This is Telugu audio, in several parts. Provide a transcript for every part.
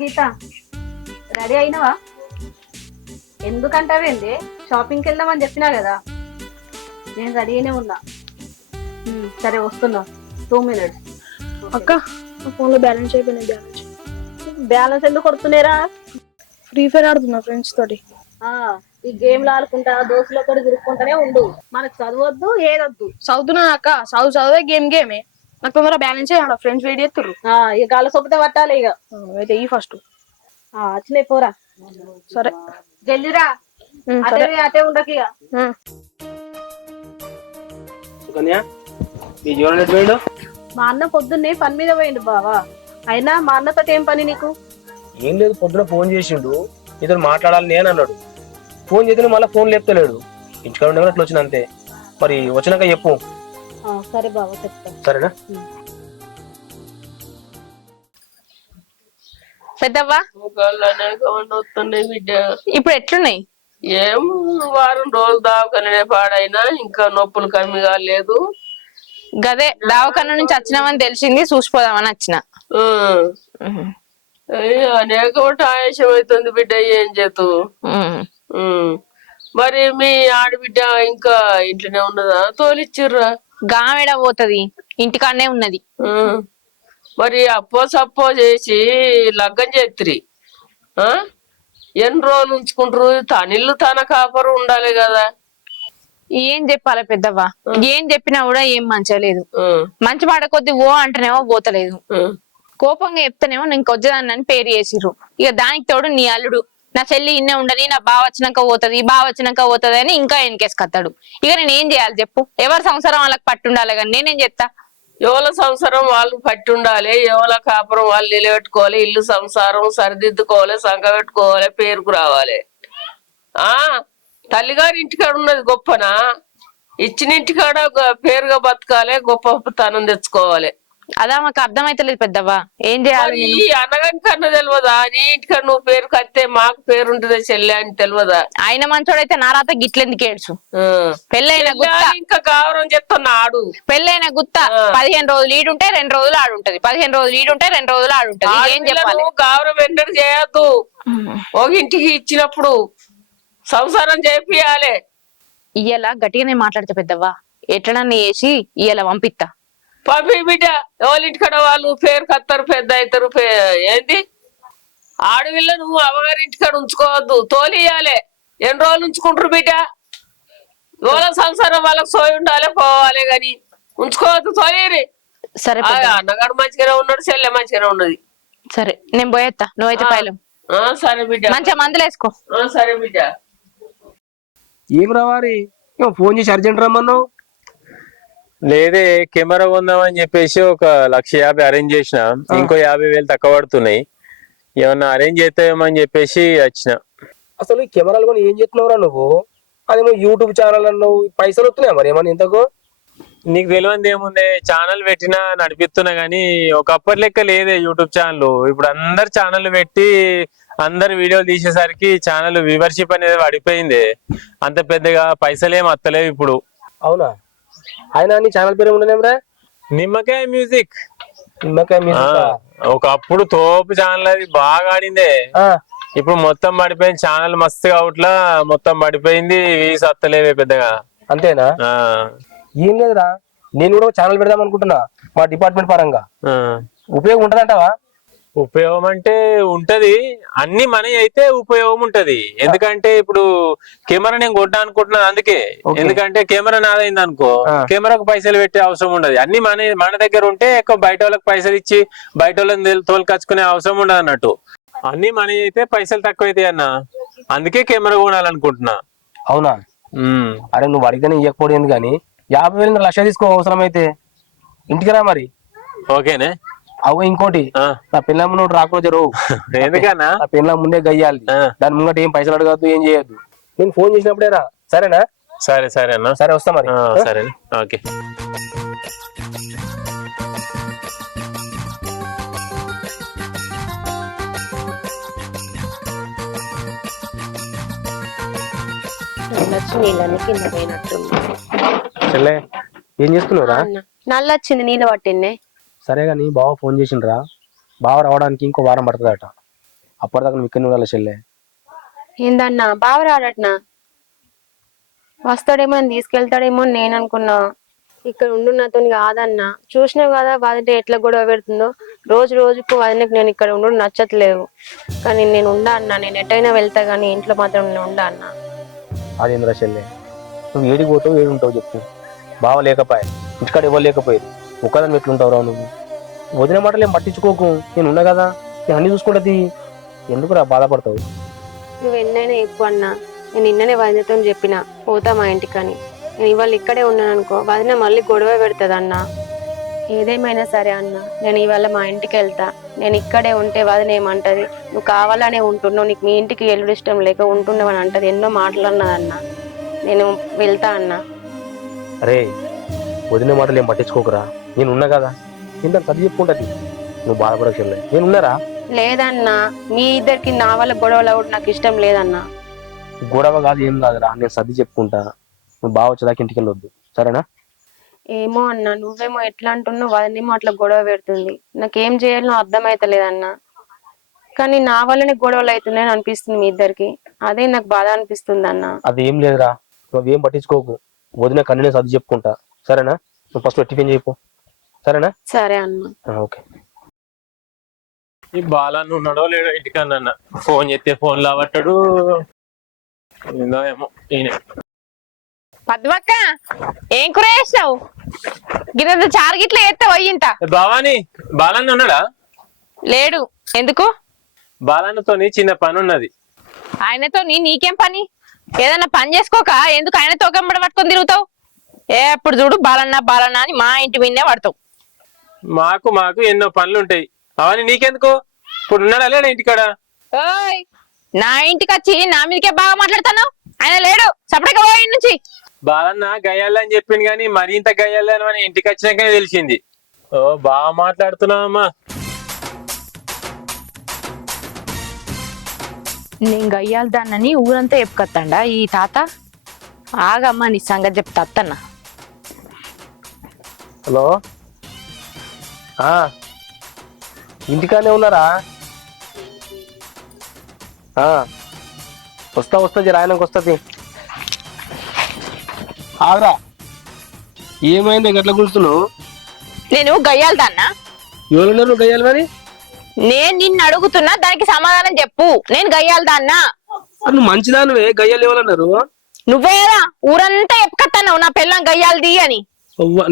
గీత రెడీ అయినవా? ఎందుకంటావేంది? షాపింగ్కి వెళ్దామని చెప్పినా కదా. నేను రెడీ అయినే ఉన్నా. సరే వస్తున్నా, 2 minutes. అక్క ఫోన్ లో బ్యాలెన్స్ అయిపోయినాయి. బ్యాలెన్స్ ఎందుకు కొడుతున్నారా? ఫ్రీ ఫైర్ ఆడుతున్నా ఫ్రెండ్స్ తోటి. ఈ గేమ్లు ఆడుకుంటా దోస్తులతో తిరుక్కుంటానే ఉండు. మనకు చదవద్దు ఏదొద్దు. చదువుతున్నా అక్క, చదువే గేమే. నాకు తొందరగా బ్యాలెన్స్ అయ్యాడు, ఫ్రెండ్స్ వెయిట్ చేస్తుర్రు. ఇక గాళ్ళ సొప్పతే పట్టాలి. ఇక అయితే ఈ ఫస్ట్ వచ్చినాయి పోరా. సరే జల్దిరా, అటే అటే ఉండకి. మా అన్న పొద్దున్నే పని మీద పోయిండు బావా. అయినా మా అన్నతో ఏం పని నీకు? ఏం లేదు, పొద్దున ఫోన్ చేసిండు, ఇతను మాట్లాడాలి నేను అన్నాడు. ఫోన్ చేస్తే మళ్ళీ ఫోన్ లేపుతలేడు. ఇంటికాడ ఉండే అట్లా వచ్చిన అంతే. మరి వచ్చినాక చెప్పు. సరే బావా, చెప్తా. సరేనా? పెద్దవ్వా బిడ్డ ఇప్పుడు ఎట్లున్నాయి? ఏం వారం రోజులు దావకనే పాడైనా ఇంకా నొప్పులు కమ్మి కాలేదు. గదే దావకన్న నుంచి వచ్చినామని తెలిసింది, చూసిపోదామని వచ్చిన. అనేక ఆయాసం అవుతుంది బిడ్డ, ఏం చేతు. మరి మీ ఆడబిడ్డ ఇంకా ఇంట్లోనే ఉన్నదా? తోలిచ్చిర్రా? గామెడ పోతది, ఇంటికాడనే ఉన్నది. మరి అప్పో సప్పో చేసి లగ్గం చేత్రి. ఎన్ని రోజులు ఉంచుకుంటారు? తనిల్లు తన కాపరు ఉండాలి కదా. ఏం చెప్పాలి పెద్దవ్వ, ఏం చెప్పినా కూడా ఏం మంచిగా లేదు. మంచి మాట కొద్ది ఓ అంటేనేమో పోతలేదు, కోపంగా చెప్తానేమో నేను కొద్దిదాన్ని అని పేరు చేసిర్రు. ఇక దానికి తోడు నీ అల్లుడు నా చెల్లి ఇన్నే ఉండని, నా బావ వచ్చినాక పోతుంది, బావ వచ్చినాక పోతుంది అని ఇంకా వెనకేసుకొస్తాడు. ఇక నేను ఏం చేయాలి చెప్పు? ఎవరి సంసారం వాళ్ళకి పట్టుండాలి కానీ నేనేం చేస్తా? ఎవల సంసారం వాళ్ళు పట్టి ఉండాలి, ఎవల కాపురం వాళ్ళు నిలబెట్టుకోవాలి, ఇల్లు సంసారం సరిదిద్దుకోవాలి, సంఘ పెట్టుకోవాలి, పేరుకు రావాలి. తల్లిగారి ఇంటికాడ ఉన్నది గొప్పనా? ఇచ్చిన ఇంటికాడ పేరుగా బతకాలి, గొప్ప తనం తెచ్చుకోవాలి. అదా మాకు అర్థమైతలేదు పెద్దవ్వ, ఏం చేయాలి? ఈ అన్నగాని కన్నా తెలియదా? నీ ఇంటికాడ నువ్వు పేరు కత్తే మాకు పేరుంటది చెల్లె అని తెలియదా? ఆయన మంచోడైతే నారాత గిట్లెందుకు ఏడ్చు? పెళ్ళైన గుత్త ఇంకా గౌరవం చెప్తున్నాడు. పెళ్ళైన గుత్త 15 రోజులు ఈడుంటే 2 రోజులు ఆడుంటది, 15 రోజులు ఈడుంటే 2 రోజులు ఆడుంటది. ఏం చెప్పాలి? గౌరవం ఎండరు చేయొద్దు. ఒక ఇంటికి ఇచ్చినప్పుడు సంసారం చేపియాలి. ఇయ్యాల గట్టిగానే మాట్లాడితే పెద్దవ్వ, ఎట్లనన్నా వేసి ఇయ్యాల పంపిస్తా. పంపి బిడ్డ, ఎవరింటికాడ వాళ్ళు పేరు కత్తారు, పెద్ద అవుతారు. ఏంది ఆడవిల్ల నువ్వు అమ్మగారి ఇంటికాడ ఉంచుకోవద్దు, తోలియాలి. ఎన్ని రోజులు ఉంచుకుంటారు బిడ్డ? వాళ్ళ సంసారం వాళ్ళకి సోయి ఉండాలి, పోవాలి గాని ఉంచుకోవద్దు, తోలేరి. సరే అన్నగాడు మంచిగానే ఉన్నాడు, చెల్లె మంచిగానే ఉన్నది. సరే నేను పోయేస్తా, నువ్వైతే పైలం. సరే బిడ్డ, మంచిగా మందులు వేసుకో. సరే బిడ్డ. ఏం రావాలి? ఫోన్ చేసి అర్జెంట్ రమ్మన్నావు? లేదే, కెమెరా కొందామని చెప్పేసి 1,50,000 అరేంజ్ చేసిన, ఇంకో 50,000 తక్కువ పడుతున్నాయి. ఏమన్నా అరేంజ్ చేస్తామని చెప్పేసి వచ్చిన. అసలు ఈ కెమెరాలు కొని ఏం చేస్తున్నావురా నువ్వు? అదేమో యూట్యూబ్ ఛానల్ అన్నావు, పైసలు వస్తున్నాయా మరి ఏమన్నా ఇంతకు? నీకు తెలియదు ఏముంది, ఛానల్ పెట్టినా నడిపిస్తున్నా గానీ ఒకప్పటి లెక్క లేదే యూట్యూబ్ ఛానల్. ఇప్పుడు అందరు ఛానల్ పెట్టి అందరు వీడియోలు తీసేసరికి ఛానల్ వ్యూవర్షిప్ అనేది పడిపోయింది. అంత పెద్దగా పైసలేం వస్తలేవు ఇప్పుడు. అవునా? ఆయన నీ ఛానల్ పేరు ఉండలేమరా? నిమ్మకాయ మ్యూజిక్. నిమ్మకాయ మ్యూజిక్ ఒకప్పుడు తోపు ఛానల్, అది బాగా ఆడిందే. ఇప్పుడు మొత్తం పడిపోయింది ఛానల్, మస్తుగా అవుట్లా మొత్తం పడిపోయింది, వీస్ వస్తలేవే పెద్దగా. అంతేనా? ఏం లేదురా, నేను కూడా ఛానల్ పెడదాం అనుకుంటున్నా మా డిపార్ట్మెంట్ పరంగా. ఉపయోగం ఉంటదంటావా? ఉపయోగం అంటే ఉంటది, అన్ని మనీ అయితే ఉపయోగం ఉంటది. ఎందుకంటే ఇప్పుడు కెమెరా నేను కొట్టా అనుకుంటున్నాను అందుకే. ఎందుకంటే కెమెరా నాదైంది అనుకో, కెమెరాకు పైసలు పెట్టే అవసరం ఉండదు. అన్ని మన దగ్గర ఉంటే ఎక్కువ బయట వాళ్ళకి పైసలు ఇచ్చి బయట వాళ్ళని తోలుకొచ్చుకునే అవసరం ఉండదు అన్నట్టు. అన్ని మనీ అయితే పైసలు తక్కువ అయితే అన్న, అందుకే కెమెరా కొనాలనుకుంటున్నా. అవునా? అరే నువ్వు అడిగితే ఇవ్వకపోయింది కానీ 50,000 1,00,000 తీసుకో అవసరం అయితే. ఇంటికి రా మరి. ఓకేనే. అవు ఇంకోటి, నా పిల్లమ్మ నువ్వు రాకపోతే రో. ఎందుకన్నా? నా పిల్ల ముందే గయ్యాలి, దాని ముంగట ఏం పైసలు అడగద్దు, ఏం చేయొద్దు. నేను ఫోన్ చేసినప్పుడే రా, సరేనా? సరే సరే అన్న. సరే వస్తా మరి. సరే ఓకే. చెల్లె ఏం చేస్తున్నావురా? నల్లొచ్చింది, నీళ్ళు పట్టింది. సరే గాని బావ ఫోన్ చేసిండ్రా, బావ రావడానికి ఇంకో వారం పడుతుందట. అప్పటిదాకా నువ్వు ఇక్కడ ఉండాలి చెల్లె. ఏందన్నా బావ రాడట్నా? వస్తాడేమో నన్ను తీసుకెళ్తాడేమో అని నేను అనుకున్నా. ఇక్కడ ఉండు నాతో కాదన్నా. చూసినావు కదా వదిన ఎట్లా గొడవ పెడుతుందో. రోజు రోజుకు వదినకు నేను ఇక్కడ ఉండు నచ్చట్లేదు. కానీ నేను ఉండా అన్నా. నేను ఎటైనా వెళ్తా కానీ ఇంట్లో మాత్రం నేను ఉండా అన్నా. అదేంద్రా చెల్లె, నువ్వు ఏడికి పోతావు ఏడు ఉంటావు చెప్పు. బావ లేకపోయా, ఇంటికాడ ఇవ్వ లేకపోయేది, ఒక్కదాన్ని ఎట్లుంటావు రా నువ్వు? వదిన మాటలు ఏం పట్టించుకోకు, నేను ఉన్నా కదా, నేను అన్ని చూసుకుంటుంది. ఎందుకురా బాధపడతావు? నువ్వు ఎన్నైనా చెప్పు అన్నా. నేను నిన్ననే వదినతో చెప్పిన పోతా మా ఇంటికని. నేను ఇవాళ ఇక్కడే ఉన్నాను అనుకో వదిన మళ్ళీ గొడవ పెడుతుంది అన్న. ఏదేమైనా సరే అన్న, నేను ఇవాళ మా ఇంటికి వెళ్తా. నేను ఇక్కడే ఉంటే వదిన ఏమంటది, నువ్వు కావాలనే ఉంటున్నావు, నీకు మీ ఇంటికి వెళ్ళడం ఇష్టం లేక ఉంటున్నావు అని అంటది. ఎన్నో మాటలన్నదన్న. నేను వెళ్తా అన్న. అరే వదిన మాటలు ఏం పట్టించుకోకురా, నేను ఉన్నా కదా, నేను దాన్ని సర్ది చెప్పుకుంటుంది. నువ్వు బాధపడక చెల్లె, నేను ఉన్నారా. లేదన్నా, మీ ఇద్దరికి నా వల్ల గొడవలు అవ్వడం నాకు ఇష్టం లేదన్నా. గొడవ కాదు ఏం కాదురా, నేను సర్ది చెప్పుకుంటా. నువ్వు బాగా వచ్చేదాకా ఇంటికి వెళ్ళొద్దు, సరేనా? ఏమో అన్న, నువ్వేమో ఎట్లా అంటున్నావు, వదినేమో అట్లా గొడవ పెడుతుంది. నాకేం చేయాలో అర్థమైతలేదన్నా. కానీ నా వల్లనే గొడవలు అవుతున్నాయని అనిపిస్తుంది మీ ఇద్దరికి. అదే నాకు బాధ అనిపిస్తుంది అన్న. అది ఏం లేదురా, నువ్వేం పట్టించుకోకు. వదిన కన్నీ సర్ది చెప్పుకుంటా, సరేనా? నువ్వు ఫస్ట్ టిఫిన్ చేయకు, సరేనా? సరే అన్న. ఓకే. ఈ బాలా నువ్వు నడవలేడు ఇంటికన్నా, ఫోన్ చేస్తే ఫోన్ లావట్టాడు. ఏందో ఏమో ఈయన. పద్మక్క ఏం కూర చేసినావు? గిన్నె చారు గిట్ల ఎత్తే పోయింత. భవాని, బాలన్న ఉన్నాడా? లేడు. ఎందుకు? బాలన్నతోని చిన్న పని ఉన్నది. ఆయనతో నీకేం పని? ఏదన్నా పని చేసుకోక ఎందుకు ఆయనతో గమ్మడ పట్టుకొని తిరుగుతావు? ఎప్పుడు చూడు బాలన్న బాలన్న అని మా ఇంటి మీదనే పడతావు. మాకు ఎన్నో పనులు ఉంటాయి. అవన్నీ నీకెందుకు? ఇప్పుడు ఉన్నాడా లేడా ఇంటికాడ? ఓయ్, నా ఇంటికి వచ్చి నా మీదకే బాగా మాట్లాడుతాను. ఆయన లేడు, సపరేట్గా పోయి నుంచి. బాలన్న గయ్యాలని చెప్పింది కానీ మరి ఇంత గయ్యాలని అని ఇంటికి వచ్చినాకనే తెలిసింది. ఓ బాగా మాట్లాడుతున్నావమ్మా. నేను గయ్యాలి దాన్నని ఊరంతా చెప్పుకొత్తాండా ఈ తాత. ఆగమ్మా నీ సంగతి చెప్తా అత్తన్న. హలో, ఇంటికానే ఉన్నారా? వస్తా జర ఆయనకు వస్తుంది. ఆగరా, ఏమైంది గట్ల కూర్చున్నావు? నేను గయ్యాలి దాన్నా? ఎవరున్నారు గయ్యాలి? మరి నేను నిన్ను అడుగుతున్నా, దానికి సమాధానం చెప్పు. నేను గయ్యాలి దాన్నా? నువ్వు మంచిదానివే, గయ్యాలు ఎవరన్నారు? నువ్వేరా ఊరంతా చెప్పుకొత్తాను నా పిల్లం గయ్యాలిది అని.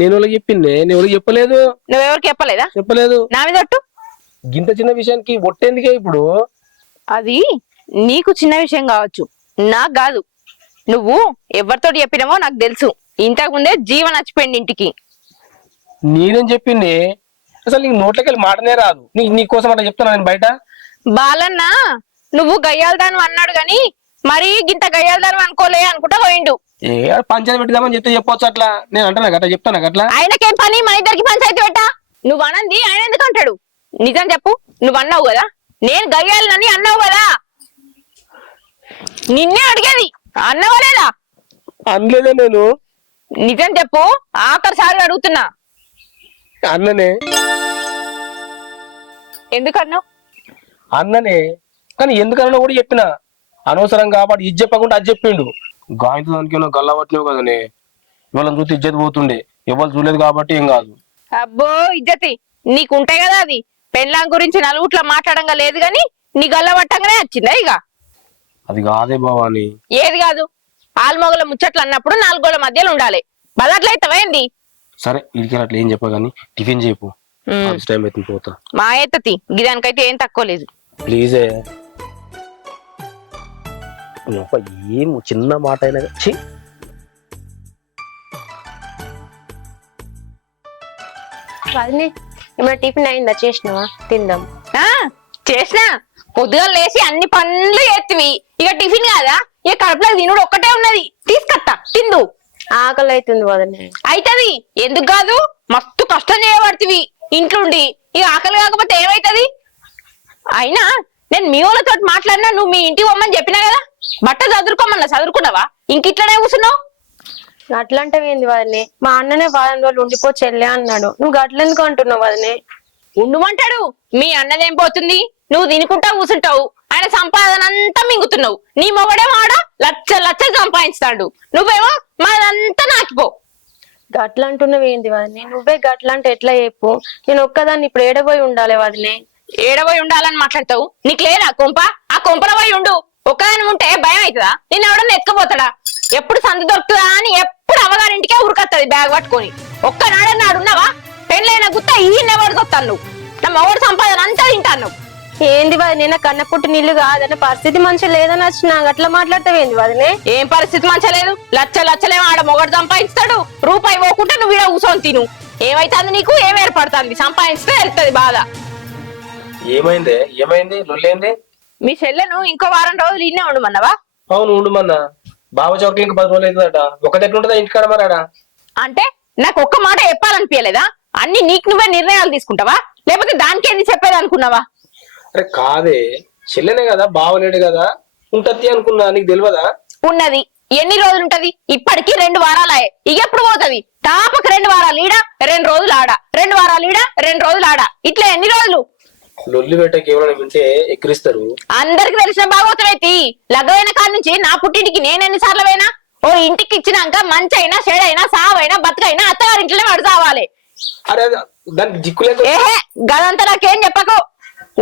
నేను వాళ్ళకి చెప్పింది, నేను ఎవరికి చెప్పలేదు. నువ్వెవరికి చెప్పలేదా? చెప్పలేదు. నా మీద ఒట్టు. గింత చిన్న విషయానికి ఒట్టేందుకే ఇప్పుడు? అది నీకు చిన్న విషయం కావచ్చు, నాకు కాదు. నువ్వు ఎవరితో చెప్పినావో నాకు తెలుసు. ఇంతకు ముందే జీవన నచ్చిపోయింది ఇంటికి. నేనేం చెప్పింది? అసలు నీకు నోట్లకి వెళ్ళి మాటనే రాదు. నీకోసం అట్లా చెప్తాను నేను బయట. బాలన్న నువ్వు గయ్యాలదాను అన్నాడు గాని మరి గింత గయ్యాలదాను అనుకోలే అనుకుంటా పోయిండు. పంచాయతీ పెట్టిదామని చెప్తే చెప్పొచ్చు అట్లా. నేను అంటాను అట్లా, చెప్తాను అట్లా. ఆయనకేం పని మన ఇద్దరికి పంచాయతీ పెట్టా? నువ్వు అనంది ఆయన ఎందుకు అంటాడు? నిజం చెప్పు. నువ్వు అన్నావు కదా నేను గయ్యాలని, అన్నావు కదా. నిన్నే అడిగేది, అన్నావా లేదా? అనలేదే నేను. నిజం చెప్పు, ఆఖరిసారి అడుగుతున్నా. అన్ననే. ఎందుకన్నావు? అన్ననే, కానీ ఎందుకన్నా కూడా చెప్పిన. అనవసరం కాబట్టి ఇది చెప్పకుండా అది చెప్పిండు. గాయంతో దానికి ఏమో గల్లా పట్టినావు కదనే, ఇవాళ చూస్తే ఇజ్జత్ పోతుండే. ఎవరు చూడలేదు కాబట్టి ఏం కాదు. అబ్బో ఇజ్జతి నీకుంటాయి కదా. అది పెళ్ళాం గురించి నలుగుట్లా మాట్లాడంగా లేదు గాని నీ గల్ల పట్టంగానే వచ్చిందా ఇక? అది కాదే భవాని. ఏది కాదు? ఆల్మొగల ముచ్చట్లు అన్నప్పుడు నాలుగోళ్ళ మధ్యలో ఉండాలి. బదట్లయితవేంది? సరే ఇడికి అట్లా ఏం చెప్పా గానీ టిఫిన్ చేయపు. టైం అవుతుంది, పోతా. మా ఎత్తతి గిదానికైతే ఏం తక్కువ లేదు. ప్లీజే. ఏం చిన్న మాట అయినా వదినే ఏమైనా టిఫిన్ అయిందా? చేసినావా? తిందాం. చేసినా. పొద్దుగా లేచి అన్ని పనులు ఎత్తివి, ఇక టిఫిన్ కాదా? ఇక కడుపులో తినుడు ఒక్కటే ఉన్నది. తీసుకొత్తా తిందు. ఆకలి అవుతుంది వదినే. అయితది, ఎందుకు కాదు? మస్తు కష్టం చేయబడుతుంది ఇంట్లోండి. ఇక ఆకలి కాకపోతే ఏమైతది? అయినా నేను మీ వాళ్ళతో మాట్లాడినా నువ్వు మీ ఇంటికి పోమని చెప్పినా కదా. బట్ట చదువుకోమన్నా చదువుకున్నావా? ఇంకిట్లనే కూర్చున్నావు. అట్లాంటివేంది వదినే? మా అన్ననే వారం రోజులు ఉండిపో చెల్లె అన్నాడు. నువ్వు అట్లెందుకు అంటున్నావు వదినే? ఉండుమంటాడు. మీ అన్నదేం పోతుంది? నువ్వు తినుకుంటా కూర్చుంటావు. ఆయన సంపాదన అంతా మింగుతున్నావు. నీ మొగడేమో ఆడ లచ్చలు సంపాదిస్తాడు, నువ్వేమో మాదంతా నాకిపో. గట్లా అంటున్నావు ఏంది వదినే? నువ్వే గట్లా అంటే ఎట్లా చెప్పు? నేను ఒక్కదాన్ని ఇప్పుడు ఏడబోయి ఉండాలి వదినే. ఏడబోయి ఉండాలని మాట్లాడతావు? నీకు లేదా కొంప? ఆ కొంపల పోయి ఉండు. ఒక్కదాని ఉంటే భయం అవుతుందా? నిన్ను ఎవడన్నా ఎత్తుకపోతాడా? ఎప్పుడు సందు దొరుకుతుందా అని ఎప్పుడు అమ్మగారింటికే ఉరికొత్తది బ్యాగ్ పట్టుకొని. ఒక్కనాడన్నా ఆడున్నావా? పెళ్ళైన గుత్త ఈ నెవడుకొస్తాను నువ్వు. నా మొగడు సంపాదన అంతా తింటాను. ఏంది వదినే? నా కన్న పుట్టి నీళ్లు కాదన్న పరిస్థితి మంచి లేదని వచ్చినా గట్లా మాట్లాడతావేంది వదినే? ఏం పరిస్థితి మంచిగా లేదు. లచ్చలేమో ఆడ మొగడు సంపాదిస్తాడు, రూపాయి పోకుంటే నువ్వు ఈడ కూర్చొని తిను. ఏమైతుంది నీకు? ఏం ఏర్పడుతుంది? సంపాదిస్తే వెళ్తుంది బాధ. ఏమైంది లొల్లేంది? మీ చెల్లెను ఇంకో వారం రోజులు ఇన్నే ఉండమన్నావా? అవును ఉండమన్నా. బావ చౌకీ ఇంకా 10 రోజులు అవుతుందట. ఒక దగ్గర ఉంటుందా ఇంటికాడ మరాడా? అంటే నాకు ఒక్క మాట చెప్పాలనిపించలేదా? అన్ని నీకు నువ్వే నిర్ణయాలు తీసుకుంటావా, లేకపోతే దానికేంది చెప్పేది అనుకున్నావా? అరే కాదే, చెల్లెనే కదా, బావలేడు కదా, ఉంటది అనుకున్నా. నీకు తెలియదా? ఉన్నది. ఎన్ని రోజులు ఉంటది? ఇప్పటికి 2 వారాలే. ఇక ఎప్పుడు పోతుంది? తాపక 2 వారాలు ఈడ, 2 రోజులు ఆడ, 2 వారాలు ఈడ, 2 రోజులు ఆడ, ఇట్లా ఎన్ని రోజులు? లొల్లి పెట్టకి ఎవరైనా వింటే ఎక్కిరిస్తారు. అందరికి తెలిసిన భాగవతమైతే లగ్గమైన కాడ నుంచి నా పుట్టింటికి నేను ఎన్నిసార్లు పోయినా? ఓ ఇంటికి ఇచ్చినాక మంచి అయినా చెడైనా సావైనా బతుకైనా అత్తగారింట్లోనే వాడు సావాలి. అరే దానికి దిక్కులేదు. ఏహే గదంతా నాకేం చెప్పకు.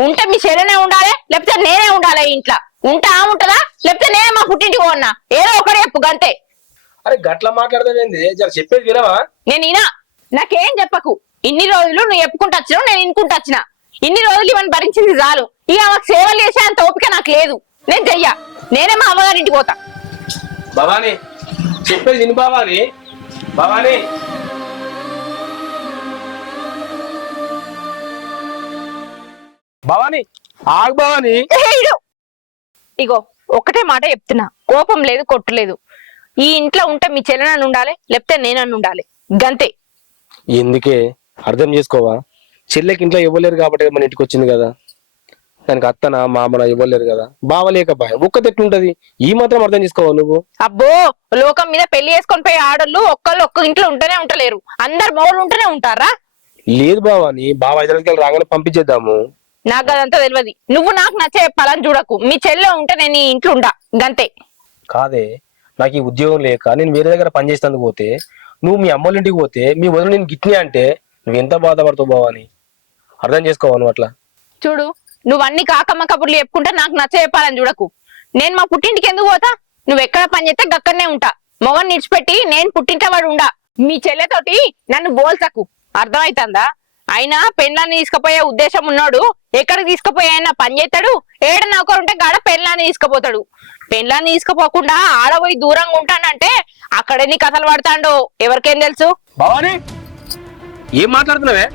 ఉంటే మీ చెల్లెనే ఉండాలి, లేకపోతే నేనే ఉండాలి ఇంట్లో. ఉంటే ఆ ఉంటదా, లేకపోతే నేనే మా పుట్టింటికి పోన్నా. ఏదో ఒకటి చెప్పు గంతే. అరే గట్లా మాట్లాడతావేంది? జర చెప్పేది వినవా? నేను ఇనా, నాకేం చెప్పకు. ఇన్ని రోజులు నువ్వు చెప్పుకుంటూ వచ్చినావు, నేను ఇనుకుంటూ వచ్చిన. ఇన్ని రోజులు ఇవన్నీ భరించింది చాలు. ఇక ఆమెకు సేవలు చేసే అంత ఓపిక నాకు లేదు. నేను చెయ్యా. నేనే మా అమ్మగారింటికి పోతా. భవానీ చెప్పేది విను. భవానీ భవానీ భవానీ ఆగు భవానీ. ఇగో ఒకటే మాట చెప్తున్నా, కోపం లేదు కొట్టలేదు. ఈ ఇంట్లో ఉంటే మీ చెల్లెనన్ను ఉండాలి, లేకపోతే నేనన్ను ఉండాలి, గంతే. ఎందుకే అర్థం చేసుకోవా? చెల్లెకి ఇంట్లో ఇవ్వలేరు కాబట్టి మన ఇంటికి వచ్చింది కదా. దానికి అత్తన మామన ఇవ్వలేరు కదా. బావలేకపాయ ఒక్కతెట్లుంటది? ఈ మాత్రం అర్థం చేసుకోవా నువ్వు? అబ్బో, లోకం మీద పెళ్లి చేసుకొని పోయే ఆడోళ్ళు ఒక్క ఇంట్లో ఉంటేనే ఉంటలేరు. అందరు మోళ్ళు ఉంటేనే ఉంటారా? లేదు బావాని, బావ హైదరాబాద్కి రాగానే పంపించేద్దాము. నాకు అదంతా తెలియదు. నువ్వు నాకు నచ్చ చెప్పాలని చూడకు. మీ చెల్లె ఉంటే నేను ఈ ఇంట్లో ఉండా, గంతే. కాదే, నాకు ఈ ఉద్యోగం లేక నేను వేరే దగ్గర పనిచేసేందుకు పోతే, నువ్వు మీ అమ్మోళ్ళ ఇంటికి పోతే మీ వదిన నేను గిట్ని అంటే నువ్వు ఎంత బాధపడతావు బావాని? అర్థం చేసుకోవా నువ్వు అట్లా? చూడు, నువ్వు అన్ని కాకమ్మ కబుర్లు చెప్పుకుంటే నాకు నచ్చ చెప్పాలని చూడకు. నేను మా పుట్టింటికి ఎందుకు పోతా? నువ్వు ఎక్కడ పని చేస్తే గక్కడనే ఉంటా. మొగని నిడిచిపెట్టి నేను పుట్టింటే వాడు ఉండా. మీ చెల్లెతోటి నన్ను బోల్చకు, అర్థమవుతుందా? అయినా పెళ్ళాన్ని తీసుకుపోయే ఉద్దేశం ఉన్నాడు. ఎక్కడికి తీసుకుపోయి అయినా పని చేస్తాడు. ఏడన్నా ఒకరు ఉంటే గాడ పెళ్ళాన్ని తీసుకుపోతాడు. పెళ్ళాన్ని తీసుకుపోకుండా ఆడపోయి దూరంగా ఉంటానంటే అక్కడెన్ని కథలు పడతాడో ఎవరికేం తెలుసు? భవానీ ఏం మాట్లాడుతున్నావే?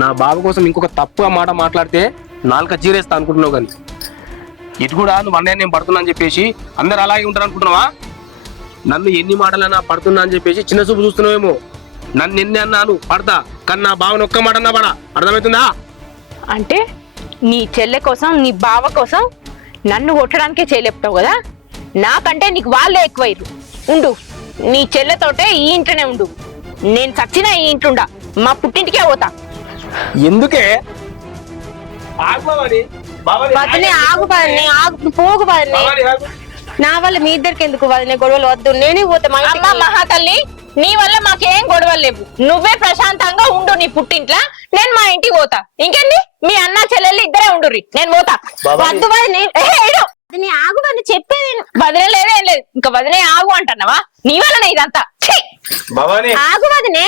నా బాబు కోసం ఇంకొక తప్పుగా మాట మాట్లాడితే నాలుక చీరేస్తా అనుకుంటున్నావు. కానీ ఇటు కూడా నువ్వు అన్నయ్య నేను పడుతున్నా అని చెప్పేసి అందరు అలాగే ఉంటారు అనుకుంటున్నావా? నన్ను ఎన్ని మాటలన్నా పడుతున్నా అని చెప్పేసి చిన్న చూపు చూస్తున్నావేమో. నన్ను ఎన్ని అన్నాను పడతా, కానీ నా బావని ఒక్క మాట అన్నా పడా. అర్థమవుతుందా? అంటే నీ చెల్లె కోసం నీ బావ కోసం నన్ను కొట్టడానికే చేయలేపుతావు కదా? నాకంటే నీకు వాళ్ళే ఎక్కువైరు. ఉండు, నీ చెల్లెతోటే ఈ ఇంట్లోనే ఉండు. నేను చచ్చినా ఈ ఇంట్లుండా, మా పుట్టింటికే పోతా. ఎందుకే? వదినే ఆగు వదినే, ఆగు పోగు వదినే. నా వల్ల మీ ఇద్దరికి ఎందుకు వదినే గొడవలు? వద్దు, నేనే పోతా మా అమ్మ మహాతల్లి, నీ వల్ల మాకేం గొడవలు లేవు. నువ్వే ప్రశాంతంగా ఉండు నీ పుట్టింట్లా, నేను మా ఇంటికి పోతా. ఇంకేంది, మీ అన్న చెల్లెళ్ళు ఇద్దరే ఉండుర్రి, నేను పోతా. వద్దు వదినే, వదినే ఆగు వదినే, చెప్పేది వదిలే లేదేం లేదు. ఇంకా వదిలే ఆగు అంటున్నావా? నీ వల్లనే ఇదంతా. ఆగు వదినే.